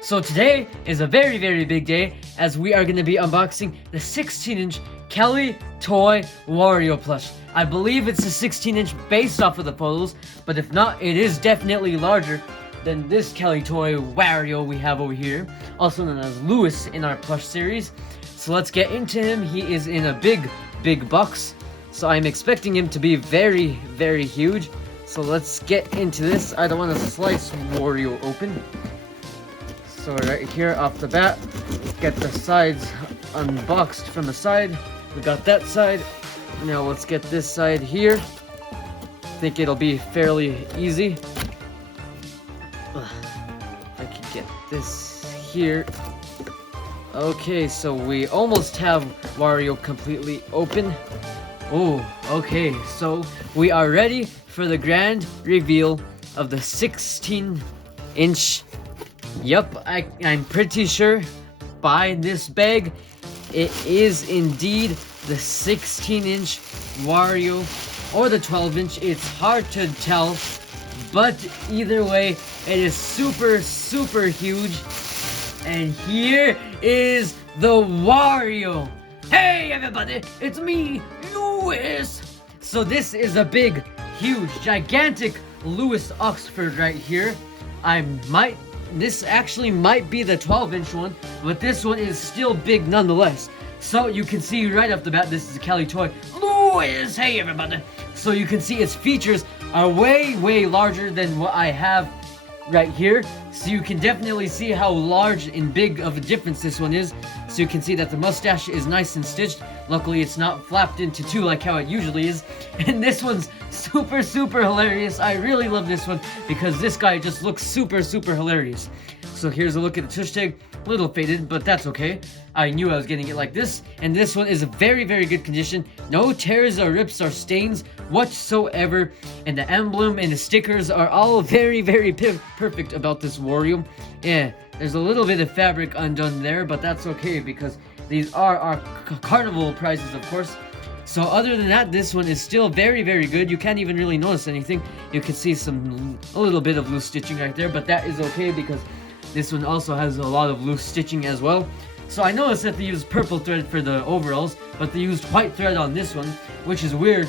So today is a very big day as we are going to be unboxing the 16-inch Kellytoy Wario Plush. I believe it's a 16-inch based off of the photos, but if not, it is definitely larger than this Kellytoy Wario we have over here, also known as Lewis in our plush series. So let's get into him. He is in a big box, so I'm expecting him to be very huge. So let's get into this. I don't want to slice Wario open. So right here off the bat, get the sides unboxed from the side. We got that side. Now let's get this side here. I think it'll be fairly easy. If I could get this here. Okay, so we almost have Wario completely open. Oh, okay, so we are ready for the grand reveal of the 16-inch. Yep, I'm pretty sure by this bag, it is indeed the 16-inch Wario or the 12-inch. It's hard to tell, but either way, it is super huge. And here is the Wario. Hey everybody, it's me, Lewis. So this is a big, huge, gigantic Lewis Oxford right here. This actually might be the 12-inch one, but this one is still big nonetheless. So you can see right off the bat, this is a Kellytoy Lewis. Hey everybody. So you can see its features are way larger than what I have right here. So you can definitely see how large and big of a difference this one is. So you can see that the mustache is nice and stitched. Luckily it's not flapped into two like how it usually is. And this one's super hilarious. I really love this one because this guy just looks super hilarious. So here's a look at the tush tag. A little faded, but that's okay. I knew I was getting it like this. And this one is a very good condition. No tears or rips or stains whatsoever. And the emblem and the stickers are all very perfect about this Wario. Yeah, there's a little bit of fabric undone there, but that's okay because these are our carnival prizes, of course. So other than that, this one is still very good. You can't even really notice anything. You can see a little bit of loose stitching right there, but that is okay because this one also has a lot of loose stitching as well. So I noticed that they used purple thread for the overalls, but they used white thread on this one, which is weird.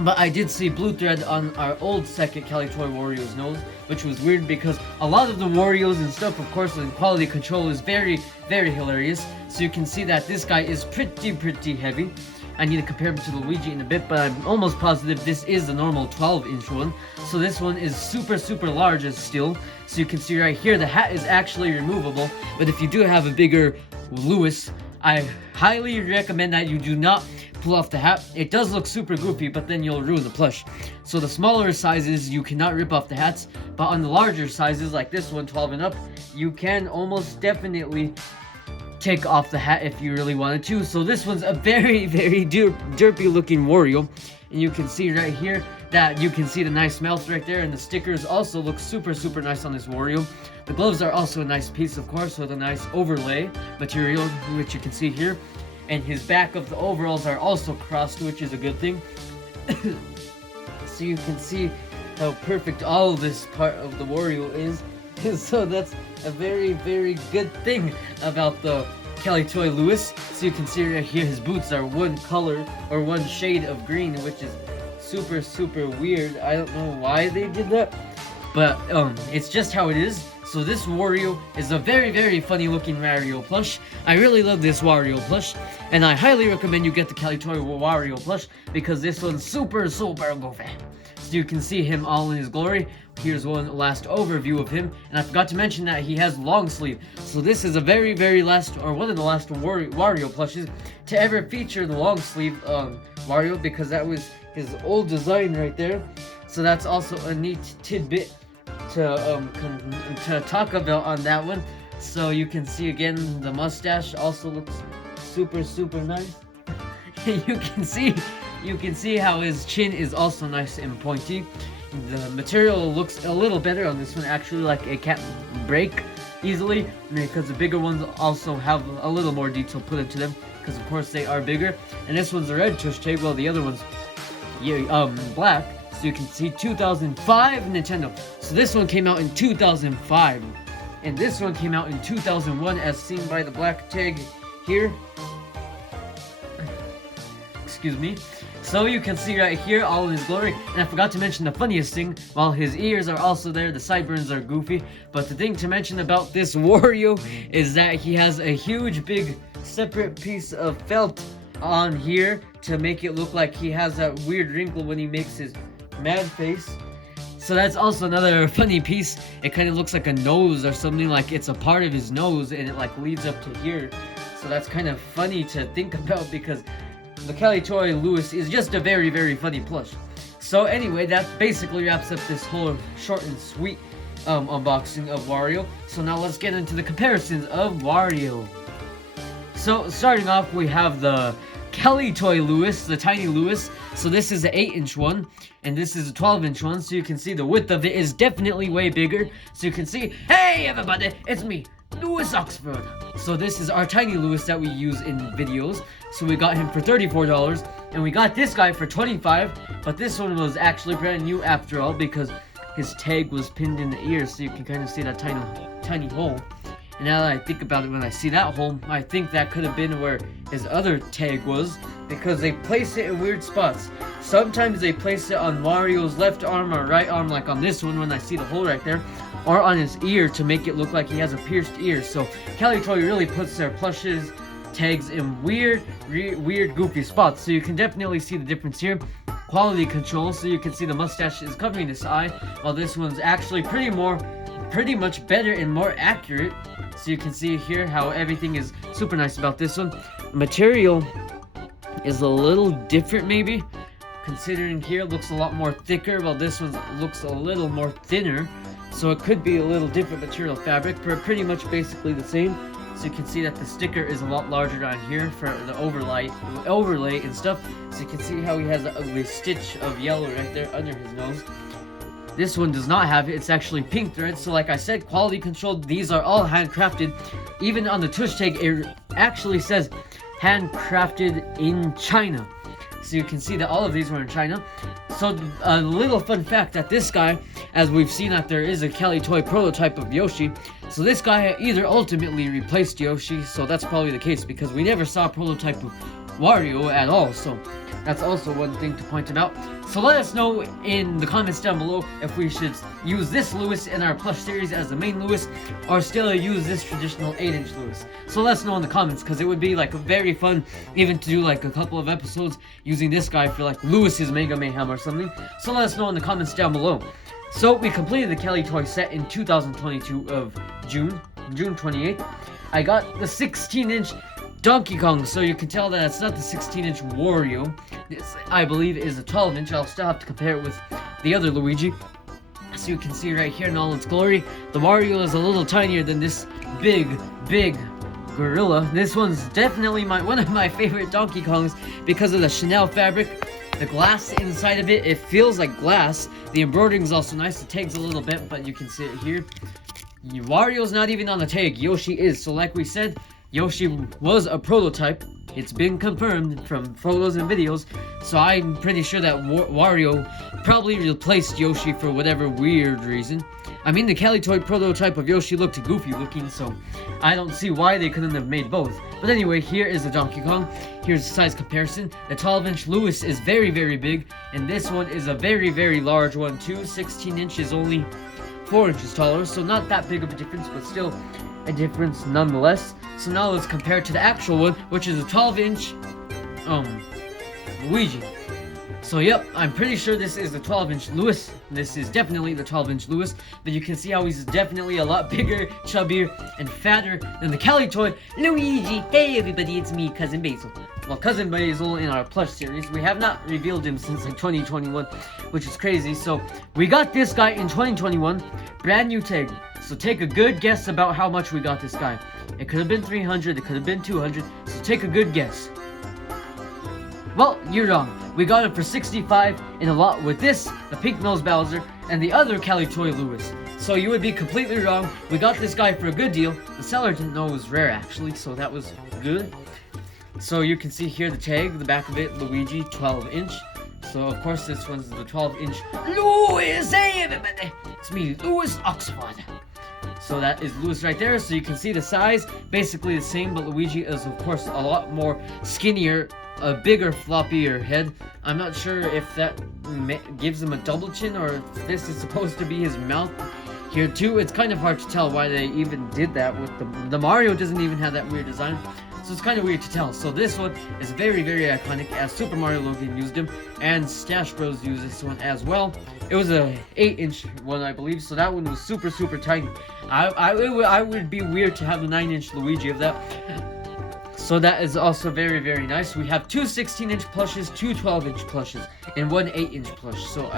But I did see blue thread on our old second Kellytoy Wario's nose, which was weird because a lot of the Warios and stuff, of course, the quality control is very hilarious. So you can see that this guy is pretty heavy. I need to compare him to Luigi in a bit, but I'm almost positive this is the normal 12-inch one. So this one is super large as still. So you can see right here, the hat is actually removable. But if you do have a bigger Lewis, I highly recommend that you do not pull off the hat. It does look super goofy, but then you'll ruin the plush. So the smaller sizes, you cannot rip off the hats. But on the larger sizes, like this one, 12 and up, you can almost definitely take off the hat if you really wanted to. So this one's a very derpy looking Wario, and you can see right here that you can see the nice mouth right there, and the stickers also look super nice on this Wario. The gloves are also a nice piece, of course, with a nice overlay material, which you can see here, and his back of the overalls are also crossed, which is a good thing. So you can see how perfect all of this part of the Wario is. So that's a very good thing about the Kellytoy Lewis. So you can see right here his boots are one color or one shade of green, which is super weird. I don't know why they did that, but it's just how it is. So this Wario is a very funny looking Wario plush. I really love this Wario plush, and I highly recommend you get the Kellytoy Wario plush because this one's super goofy. So you can see him all in his glory. Here's one last overview of him, and I forgot to mention that he has long sleeve. So this is a very last, or one of the last Wario plushes to ever feature the long sleeve Wario, because that was his old design right there. So that's also a neat tidbit to talk about on that one. So you can see again the mustache also looks super nice. You can see how his chin is also nice and pointy. The material looks a little better on this one, actually, like it can't break easily, because the bigger ones also have a little more detail put into them, because of course they are bigger. And this one's a red tush tag, while the other one's black. So you can see 2005 Nintendo. So this one came out in 2005. and this one came out in 2001 as seen by the black tag here. Excuse me. So you can see right here all in his glory, and I forgot to mention the funniest thing, while his ears are also there, the sideburns are goofy, but the thing to mention about this Wario is that he has a huge big separate piece of felt on here to make it look like he has that weird wrinkle when he makes his mad face. So that's also another funny piece. It kind of looks like a nose or something, like it's a part of his nose and it like leads up to here. So that's kind of funny to think about because the Kellytoy Lewis is just a very, very funny plush. So anyway, that basically wraps up this whole short and sweet unboxing of Wario. So now let's get into the comparisons of Wario. So starting off, we have the Kellytoy Lewis, the tiny Lewis. So this is an 8-inch one, and this is a 12-inch one. So you can see the width of it is definitely way bigger. So you can see, hey everybody, it's me, Lewis Oxford. So this is our tiny Lewis that we use in videos. So we got him for $34, and we got this guy for $25. But this one was actually brand new after all because his tag was pinned in the ear, so you can kind of see that tiny hole. And now that I think about it, when I see that hole, I think that could have been where his other tag was, because they place it in weird spots. Sometimes they place it on Wario's left arm or right arm, like on this one when I see the hole right there, or on his ear to make it look like he has a pierced ear. So Kellytoy really puts their plushes tags in weird goofy spots. So you can definitely see the difference here. Quality control, so you can see the mustache is covering this eye, while this one's actually pretty much better and more accurate. So you can see here how everything is super nice about this one. The material is a little different maybe, considering here it looks a lot more thicker, while this one looks a little more thinner. So it could be a little different material fabric, but pretty much basically the same. So you can see that the sticker is a lot larger down here for the overlay and stuff. So you can see how he has an ugly stitch of yellow right there under his nose. This one does not have it. It's actually pink thread. So like I said, quality control. These are all handcrafted. Even on the tush tag, it actually says handcrafted in China. So you can see that all of these were in China. So a little fun fact that this guy, as we've seen that there is a Kellytoy prototype of Yoshi. So this guy either ultimately replaced Yoshi, so that's probably the case because we never saw a prototype of Wario at all. So that's also one thing to point out. So let us know in the comments down below if we should use this Lewis in our plush series as the main Lewis, or still use this traditional 8-inch Lewis. So let us know in the comments, because it would be like very fun even to do like a couple of episodes using this guy for like Lewis's Mega Mayhem or something. So let us know in the comments down below. So we completed the Kellytoy set in 2022 of June 28th. I got the 16-inch Donkey Kong, so you can tell that it's not the 16-inch Wario. This, I believe, is a 12-inch. I'll still have to compare it with the other Luigi. So you can see right here in all its glory, the Wario is a little tinier than this big gorilla. This one's definitely one of my favorite Donkey Kongs because of the Chanel fabric. The glass inside of it, it feels like glass. The embroidering is also nice. The tag's a little bit, but you can see it here. Wario's not even on the tag. Yoshi is. So like we said, Yoshi was a prototype. It's been confirmed from photos and videos. So I'm pretty sure that Wario probably replaced Yoshi for whatever weird reason. I mean, the Kellytoy prototype of Yoshi looked goofy looking, so I don't see why they couldn't have made both. But anyway, here is the Donkey Kong. Here's the size comparison. The 12-inch Lewis is very big, and this one is a very large one too. 16 inches, only 4 inches taller, so not that big of a difference, but still a difference nonetheless. So now let's compare it to the actual one, which is a 12-inch Luigi. So yep, I'm pretty sure this is the 12-inch Lewis. This is definitely the 12-inch Lewis, but you can see how he's definitely a lot bigger, chubbier, and fatter than the Kellytoy Luigi. Hey everybody, it's me, Cousin Basil. Well, Cousin Basil in our plush series. We have not revealed him since like 2021, which is crazy. So we got this guy in 2021, brand new tag. So take a good guess about how much we got this guy. It could have been 300, it could have been 200, so take a good guess. Well, you're wrong. We got it for 65 in a lot with this, the pink nose Bowser, and the other Kellytoy Lewis. So you would be completely wrong. We got this guy for a good deal. The seller didn't know it was rare actually, so that was good. So you can see here the tag, the back of it, Luigi, 12-inch. So of course this one's the 12-inch Lewis. Hey everybody, it's me, Lewis Oxford. So that is Lewis right there. So you can see the size, basically the same, but Luigi is of course a lot more skinnier, a bigger, floppier head. I'm not sure if that gives him a double chin or if this is supposed to be his mouth here too. It's kind of hard to tell why they even did that with the Mario doesn't even have that weird design. So it's kind of weird to tell. So this one is very, very iconic, as Super Mario Logan used him, and Stash Bros used this one as well. It was a 8-inch one, I believe, so that one was super, super tiny. I would be weird to have a 9-inch Luigi of that. So that is also very, very nice. We have two 16-inch plushes, two 12-inch plushes, and one 8-inch plush. So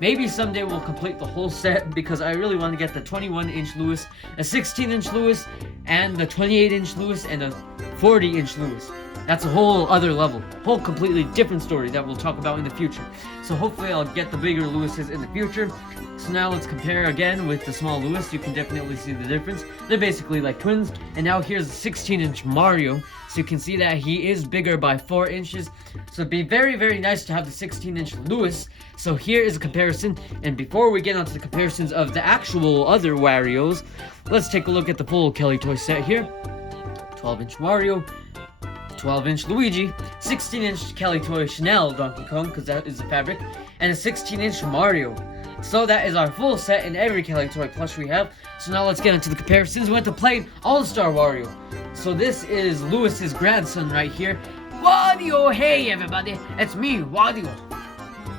maybe someday we'll complete the whole set, because I really want to get the 21-inch Lewis, a 16-inch Lewis, and the 28-inch Lewis, and a 40-inch Lewis. That's a whole other level, whole completely different story that we'll talk about in the future. So hopefully I'll get the bigger Lewises in the future. So now let's compare again with the small Lewis. You can definitely see the difference. They're basically like twins. And now here's the 16-inch Mario. So you can see that he is bigger by 4 inches. So it'd be very, very nice to have the 16-inch Lewis. So here is a comparison. And before we get onto the comparisons of the actual other Warios, let's take a look at the full Kellytoy set here. 12-inch Wario, 12-inch Luigi, 16-inch Kellytoy Chanel Donkey Kong, because that is the fabric, and a 16-inch Mario. So that is our full set in every Kellytoy plush we have. So now let's get into the comparisons. We went to play All-Star Wario. So this is Lewis's grandson right here. Wario! Hey everybody, it's me, Wario.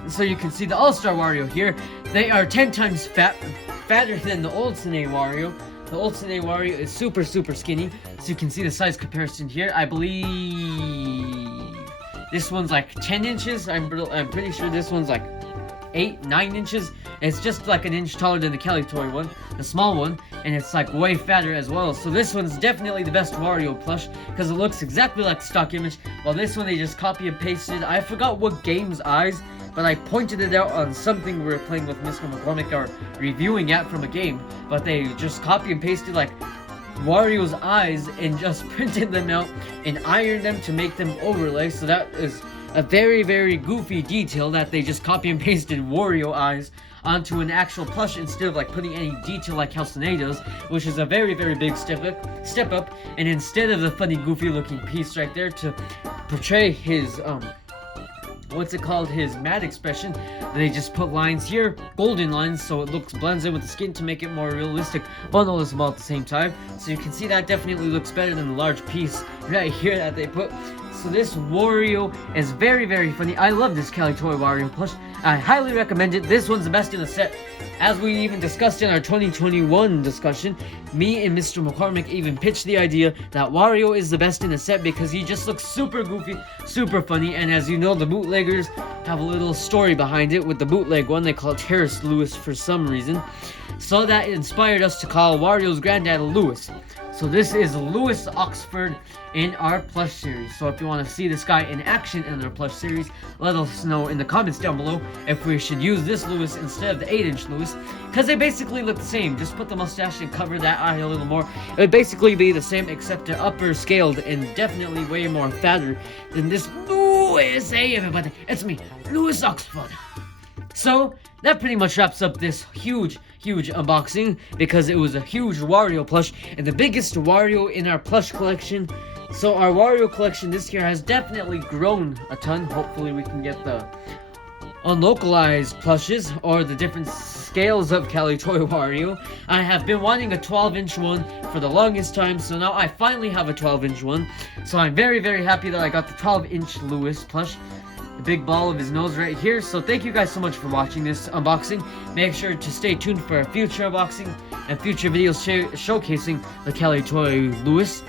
So you can see the All-Star Wario here. They are 10 times fatter than the Ultimate Wario. The Ultimate Wario is super, super skinny. So you can see the size comparison here. I believe this one's like 10 inches. I'm pretty sure this one's like 9 inches. It's just like an inch taller than the Kellytoy one, the small one, and it's like way fatter as well. So this one's definitely the best Wario plush, because it looks exactly like the stock image, while this one they just copy and pasted. I forgot what game's eyes, but I pointed it out on something we were playing with Mr. McCormick, or reviewing it from a game, but they just copy and pasted like Wario's eyes and just printed them out and ironed them to make them overlay. So that is a very, very goofy detail, that they just copy and pasted Wario eyes onto an actual plush instead of like putting any detail like how Sine does, which is a very, very big step up. And instead of the funny, goofy looking piece right there to portray his what's it called, his mad expression, they just put lines here, golden lines, so it blends in with the skin to make it more realistic, but not as small at the same time. So you can see that definitely looks better than the large piece right here that they put. So this Wario is very, very funny. I love this Kellytoy Wario plush. I highly recommend it. This one's the best in the set. As we even discussed in our 2021 discussion, me and Mr. McCormick even pitched the idea that Wario is the best in the set because he just looks super goofy, super funny, and as you know, the bootleggers have a little story behind it. With the bootleg one, they call it Terrace Lewis for some reason. So that inspired us to call Wario's granddad Lewis. So this is Lewis Oxford in our plush series. So if you want to see this guy in action in our plush series, let us know in the comments down below if we should use this Lewis instead of the 8-inch Lewis, because they basically look the same. Just put the mustache and cover that eye a little more. It would basically be the same, except the upper scaled and definitely way more fatter than this Lewis. Hey everybody, it's me, Lewis Oxford. So that pretty much wraps up this huge unboxing, because it was a huge Wario plush and the biggest Wario in our plush collection. So our Wario collection this year has definitely grown a ton. Hopefully we can get the unlocalized plushes or the different scales of Kellytoy Wario. I have been wanting a 12-inch one for the longest time, so now I finally have a 12-inch one. So I'm very, very happy that I got the 12-inch Lewis plush. The big ball of his nose right here. So thank you guys so much for watching this unboxing. Make sure to stay tuned for a future unboxing and future videos showcasing the Kellytoy Lewis.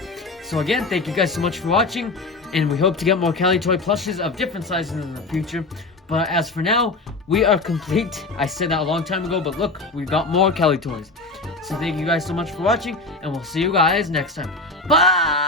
So again, thank you guys so much for watching, and we hope to get more Kellytoy plushes of different sizes in the future. But as for now, we are complete. I said that a long time ago, but look, we've got more Kellytoys. So thank you guys so much for watching, and we'll see you guys next time. Bye!